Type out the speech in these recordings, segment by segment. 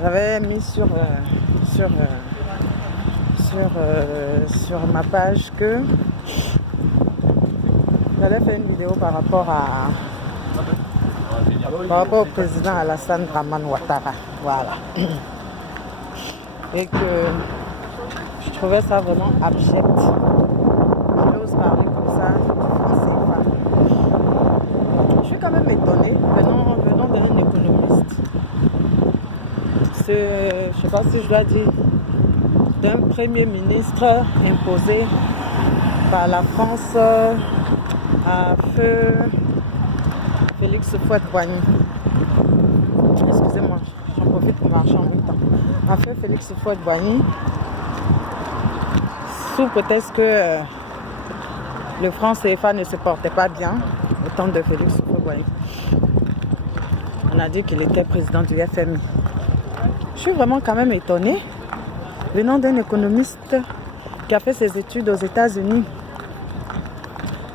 J'avais mis sur ma page que j'allais faire une vidéo par rapport au président Alassane Dramane Ouattara. Voilà. Et que je trouvais ça vraiment abject. J'ose parler comme ça, français. Je suis quand même étonnée, venant d'un économiste. Je ne sais pas si je dois dire, d'un premier ministre imposé par la France à feu Félix Houphouët-Boigny. Excusez-moi, j'en profite pour marcher en même temps. À feu Félix Houphouët-Boigny, sous prétexte que le franc CFA ne se portait pas bien au temps de Félix Houphouët-Boigny. On a dit qu'il était président du FMI. Je suis vraiment quand même étonnée, venant d'un économiste qui a fait ses études aux États-Unis.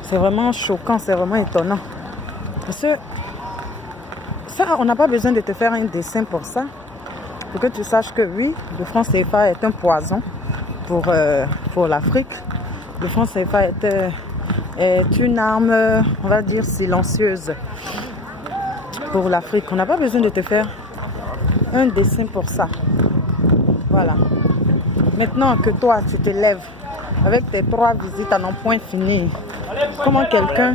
C'est vraiment choquant, c'est vraiment étonnant. Parce que ça, on n'a pas besoin de te faire un dessin pour ça. Pour que tu saches que oui, le franc CFA est un poison pour l'Afrique. Le franc CFA est une arme, on va dire, silencieuse pour l'Afrique. On n'a pas besoin de te faire un dessin pour ça. Voilà. Maintenant que toi, tu te lèves avec tes 3 visites à non point fini, comment quelqu'un,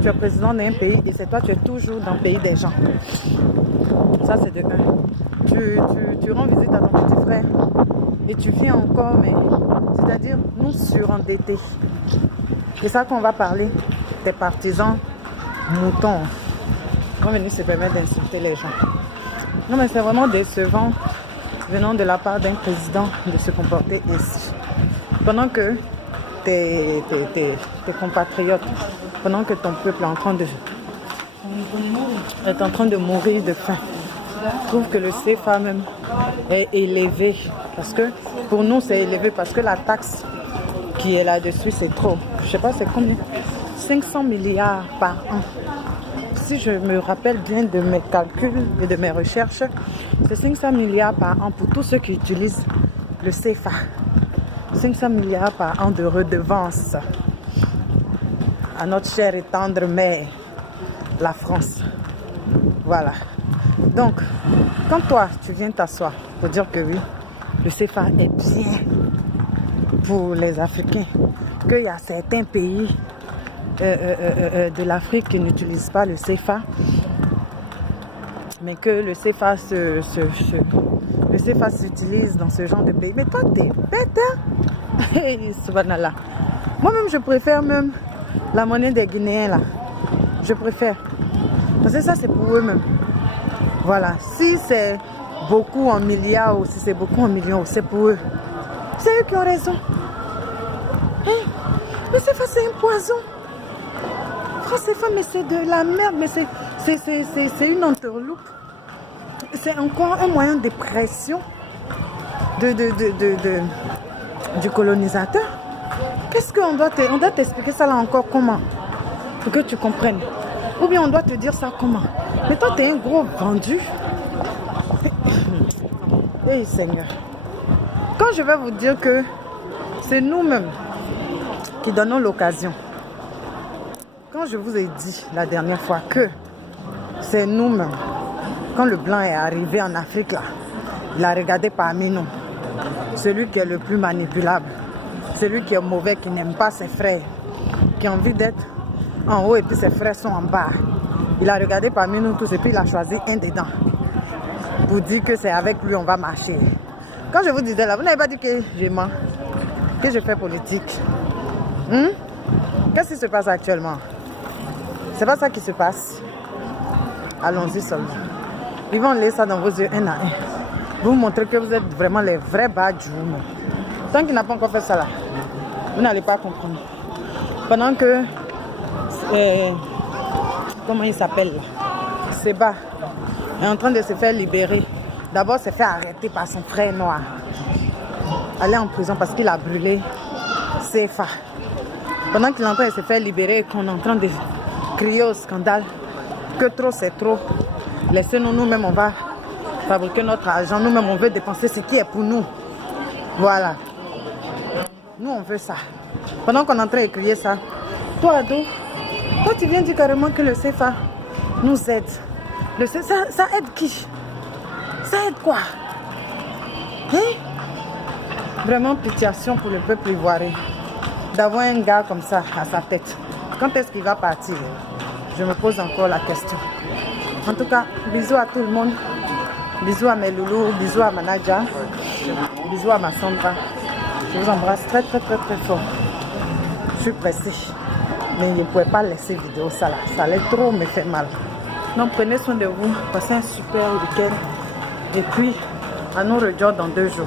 tu es président d'un pays et c'est toi, tu es toujours dans le pays des gens. Ça, c'est de 1. Tu rends visite à ton petit frère et tu viens encore, mais c'est-à-dire nous surendettés. C'est ça qu'on va parler. Tes partisans moutons vont venir se permettre d'insulter les gens. Non, mais c'est vraiment décevant venant de la part d'un président de se comporter ainsi. Pendant que tes compatriotes, pendant que ton peuple est en train de mourir de faim, je trouve que le CFA même est élevé. Parce que pour nous, c'est élevé parce que la taxe qui est là-dessus, c'est trop. Je ne sais pas, c'est combien? 500 milliards par an. Si je me rappelle bien de mes calculs et de mes recherches, c'est 500 milliards par an pour tous ceux qui utilisent le CFA. 500 milliards par an de redevances à notre chère et tendre mère, la France. Voilà. Donc, quand toi, tu viens t'asseoir pour dire que oui, le CFA est bien pour les Africains, qu'il y a certains pays de l'Afrique qui n'utilisent pas le CFA, mais que le CFA s'utilise dans ce genre de pays. Mais toi, t'es bête, hein? Hey, subhanallah. Moi-même, je préfère même la monnaie des Guinéens, là. Je préfère. Parce que ça, c'est pour eux-mêmes. Voilà. Si c'est beaucoup en milliards ou si c'est beaucoup en millions, c'est pour eux. C'est eux qui ont raison. Hey, le CFA, c'est un poison. CFA, mais c'est de la merde, mais c'est une entourloupe. C'est encore un moyen de pression du colonisateur. Qu'est-ce qu'on doit t'expliquer ça là encore comment? Pour que tu comprennes. Ou bien on doit te dire ça comment? Mais toi, tu es un gros vendu. Hey Seigneur. Quand je vais vous dire que c'est nous-mêmes qui donnons l'occasion. Quand je vous ai dit la dernière fois que c'est nous-mêmes, quand le blanc est arrivé en Afrique, là, il a regardé parmi nous celui qui est le plus manipulable, celui qui est mauvais, qui n'aime pas ses frères, qui a envie d'être en haut et puis ses frères sont en bas. Il a regardé parmi nous tous et puis il a choisi un dedans pour dire que c'est avec lui on va marcher. Quand je vous disais là, vous n'avez pas dit que je mens, que je fais politique. Qu'est-ce qui se passe actuellement? C'est pas ça qui se passe. Allons-y seulement. Ils vont laisser ça dans vos yeux un à un. Vous montrer que vous êtes vraiment les vrais badges. Tant qu'il n'a pas encore fait ça là, vous n'allez pas comprendre. Pendant que comment il s'appelle là? Seba est en train de se faire libérer. D'abord, s'est fait arrêter par son frère noir. Aller en prison parce qu'il a brûlé CFA. Pendant qu'il est en train de se faire libérer et qu'on est en train de crier au scandale que trop c'est trop, laissez-nous nous-mêmes, on va fabriquer notre argent. Nous-mêmes, on veut dépenser ce qui est pour nous. Voilà. Nous, on veut ça. Pendant qu'on est en train d'écrire ça, toi, ado, toi, tu viens dire carrément que le CFA nous aide. Ça aide qui? Ça aide quoi? Hein? Vraiment pitiation pour le peuple ivoirien. D'avoir un gars comme ça à sa tête. Quand est-ce qu'il va partir? Je me pose encore la question. En tout cas, bisous à tout le monde. Bisous à mes loulous, bisous à Manaja. Bisous à ma Sandra. Je vous embrasse très très très très fort. Je suis pressée. Mais je ne pouvais pas laisser vidéo ça là. Ça allait trop me faire mal. Donc prenez soin de vous. Passez un super week-end. Et puis, à nous rejoindre dans 2 jours.